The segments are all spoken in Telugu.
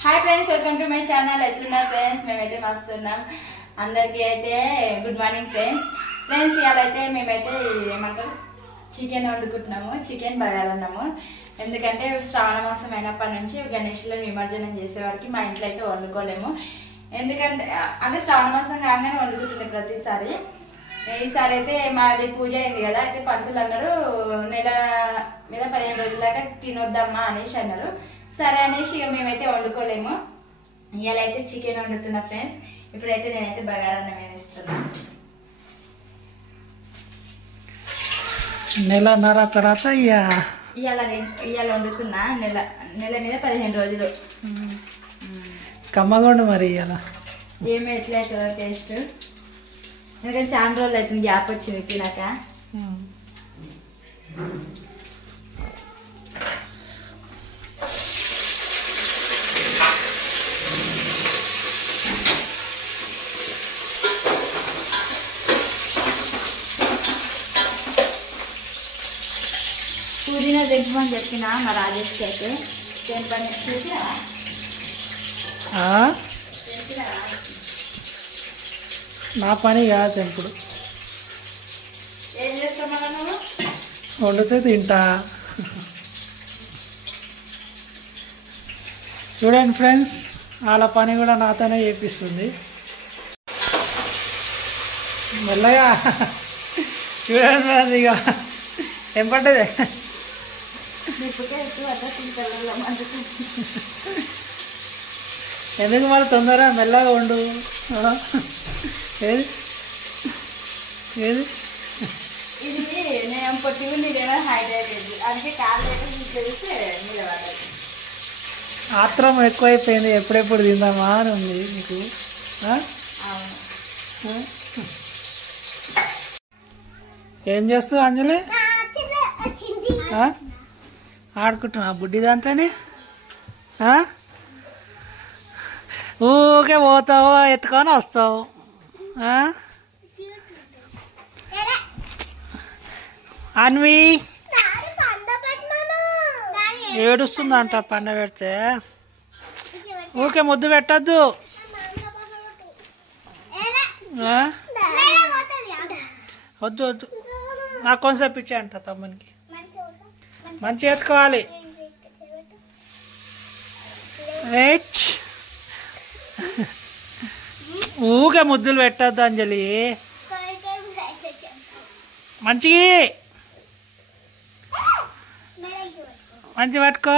Hi friends welcome to my channel एट्लुन्नारु फ्रेंड्स मेमैते मस्तु उन्नाम अंदरिकी अयिते गुड मार्निंग फ्रेंड्स इयालैते मेमैते ఏమంటారు చికెన్ వండుకుంటున్నాము చికెన్ బగారా అన్నము ఎందుకంటే శ్రావణ మాసం అయినప్పటి నుంచి గణేశులను నిమజ్జనం చేసే వరకు మా ఇంట్లో అయితే వండుకోలేము ఎందుకంటే అంటే శ్రావణ మాసం కాగానే వండుకుంటుంది ప్రతిసారి ఈసారి అయితే మాది పూజ అయింది కదా అయితే పంతులు అన్నారు నెల మీద 15 రోజుల దాకా తినొద్దమ్మా అనేసి అన్నారు సరే అనేసి మేమైతే వండుకోలేము ఇయాల అయితే చికెన్ వండుతున్నా ఫ్రెండ్స్ ఇప్పుడైతే నేనైతే బగారా అన్నం వేస్తున్నా నెలన్నర తర్వాత ఇయాల వండుతున్నా నెల మీద 15 రోజులు కమ్మగొండు మరి ఇయాల ఏమి ఎట్లా అవుతుందో టేస్ట్ ఎందుకంటే చాలా రోజులు అవుతుంది గ్యాప్ వచ్చింది తినాక పుదీనా తెప్పమని చెప్పిన మా రాజేష్కి అయితే పని చూసినా నా పని కాదు తెంపుడు ఏం చేస్తామన్నా నువ్వు వండితే తింటా చూడండి ఫ్రెండ్స్ వాళ్ళ పని కూడా నాతోనే చేపిస్తుంది మెల్లగా చూడండి ఫ్రెండ్స్ ఇక ఏం పడ్డదే ఎందుకు మళ్ళీ తొందరగా మెల్లగా వండు ఏది ఏది ఇది నేను పొట్టి ఉంది కదా హైట్ అయిపోయింది అందుకే కాళ్ళు తెలిస్తే నిలబడాలి ఆత్రం ఎక్కువైపోయింది ఎప్పుడెప్పుడు తిందామా అని ఉంది నీకు అవును ఏం చేస్తావు అంజలి ఆడుకుంటున్నా బుడ్డి దాంట్లోనే ఊకే పోతావు ఎత్తుకొని వస్తావు అన్వి ఏడుస్తుందంట పండ పెడితే ఊకే ముద్దు పెట్టద్దు వద్దు వద్దు నాకు కొంచెం ఇచ్చే అంట తమ్మునికి మంచిగా ఎత్తుకోవాలి ఊకే ముద్దులు పెట్టద్దు అంజలి మంచిగా మంచి పట్టుకో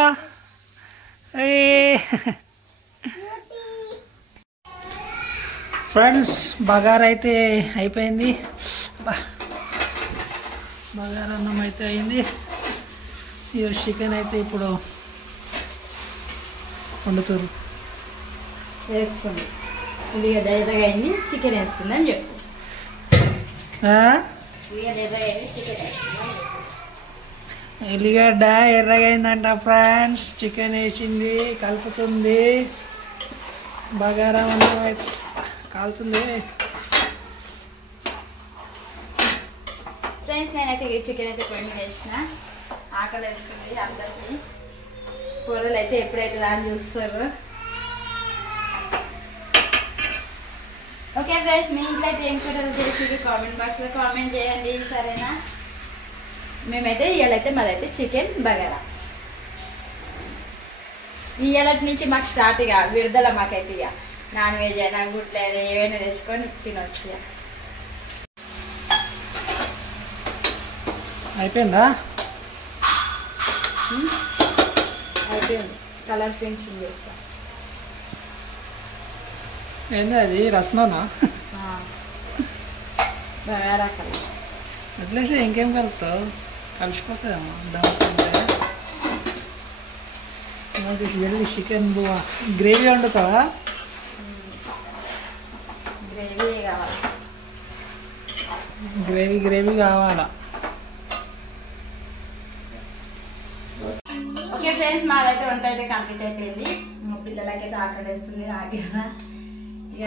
ఫ్రెండ్స్ బగారా అయితే అయిపోయింది బగారా అన్నం అయితే అయింది ఇక చికెన్ అయితే ఇప్పుడు వండుతారు వేస్తుంది ఉల్లిగడ్డ ఎర్రగా అయింది చికెన్ వేస్తుంది అని చెప్పు ఉల్లిగడ్డ ఎర్రగా అయింది చికెన్ ఎల్లిగడ్డ ఎర్రగా అయిందంట ఫ్రెండ్స్ చికెన్ వేసింది కలుపుతుంది బగారా అన్నం అయితే కాలుతుంది ఫ్రెండ్స్ నేనైతే చికెన్ అయితే పొయ్యి మీద వేసిన ఆకలి వేస్తుంది అందరికి కూరలు అయితే ఎప్పుడైతే దాన్ని చూస్తారు ఓకే ఫ్రెండ్స్ మీ ఇంట్లో అయితే ఏం కూరలు తెలిసి కామెంట్ బాక్స్లో కామెంట్ చేయండి సరేనా మేమైతే ఇవాళైతే మాదైతే చికెన్ బగారా ఇవాళ నుంచి మాకు స్టార్ట్ ఇక విడుదల మాకైతే ఇక నాన్ వెజ్ అయినా గుడ్లు అయినా ఏవైనా తెచ్చుకొని తినొచ్చు ఇక అయిపోయిందా అయిపోయింది కలర్ ఫినిషింగ్ చేస్తా ఏంది అది రసమనా బగారా కలర్ అట్లేసి ఇంకేం కలుపుతావు కలిసిపోతుందమ్మా దాంట్లో వెళ్ళి చికెన్ బువ్వా గ్రేవీ వండుతావా గ్రేవీ కావాలి గ్రేవీ కావాలా ఓకే ఫ్రెండ్స్ మాదైతే వంట అయితే కంప్లీట్ అయిపోయింది మా పిల్లలకైతే ఆకలిస్తుంది నాకు ఇక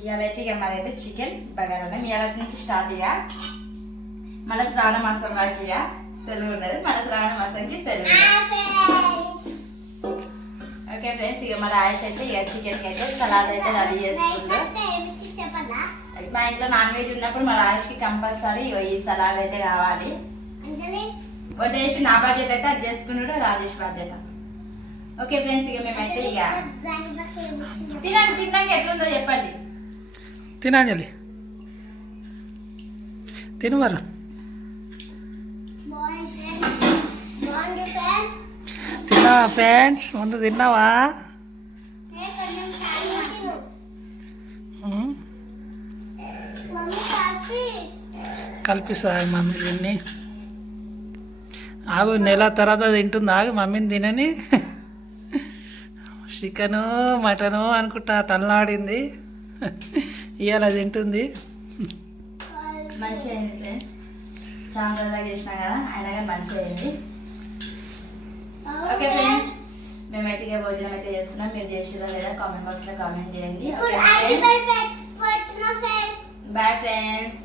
ఇవాళైతే ఇక మాదైతే చికెన్ బగారా ఇవాళ నుంచి స్టార్ట్ ఇక మన శ్రావణ మాసం వరకు ఇక సెలవు ఉన్నది మన శ్రావణ మాసంకి సెలవు ఓకే ఫ్రెండ్స్ ఇక మన ఆయుష్ అయితే ఇక చికెన్ అయితే సలాడ్ అయితే రెడీ చేస్తుందో. మా ఇంట్లో నాన్ వెజ్ ఉన్నప్పుడు మన ఆయుష్కి కంపల్సరీ ఈ సలాడ్ అయితే కావాలి. వదిలేసి నా బాధ్యత అయితే అది చేసుకున్నాడు రాజేష్ బాధ్యత. ఓకే ఫ్రెండ్స్ ఇక మేమైతే ఇక తిన్నాక ఎట్లుందో చెప్పండి. తినాంజలి తినవారు. తిన్నావా ఫ్రెండ్స్? ముందు తిన్నావా? కల్పిస్తా మమ్మీ దీన్ని. ఆగు, నెల తర్వాత తింటుంది. ఆగు మమ్మీని తినని. చికెను మటను అనుకుంటా తలనాడింది, ఇవాళ తింటుంది. మంచిగా అయింది ఫ్రెండ్స్, చాలా రోజులుగా చేసినా కదా అయినా కానీ మంచిగా అయింది. ఓకే ఫ్రెండ్స్ మేమైతే ఇక భోజనం అయితే చేస్తున్నాం. మీరు చేసిరా లేదా కామెంట్ బాక్స్ లో కామెంట్ చేయండి. Bye friends.